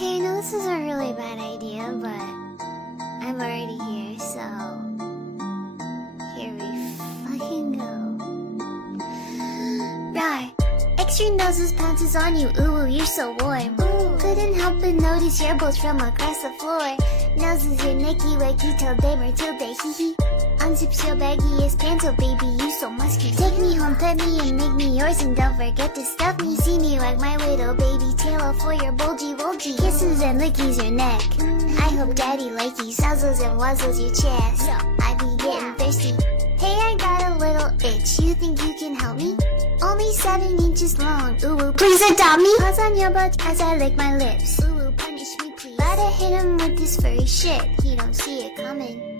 Okay, I know this is a really bad idea, but I'm already here, so here we fucking go. Rawr! Extra noses pounces on you, ooh, you're so warm. Couldn't help but notice your bolts from across the floor. Noses your necky wacky till day Matilda, hee hee. Unzips your baggiest pants, oh baby, you so musky. Take me home, pet me, and make me yours, and don't forget to stuff me. See me like my widow baby, tail for your bulgy wulgy. Kisses and lickies your neck. I hope daddy likey suzzles and wuzzles your chest. I be getting thirsty. Hey, I got a little itch. You think you can help me? Only 7 inches long. Ooh, please adopt me. Paws on your butt as I lick my lips. Ooh, punish me please. Gotta hit him with this furry shit. He don't see it coming.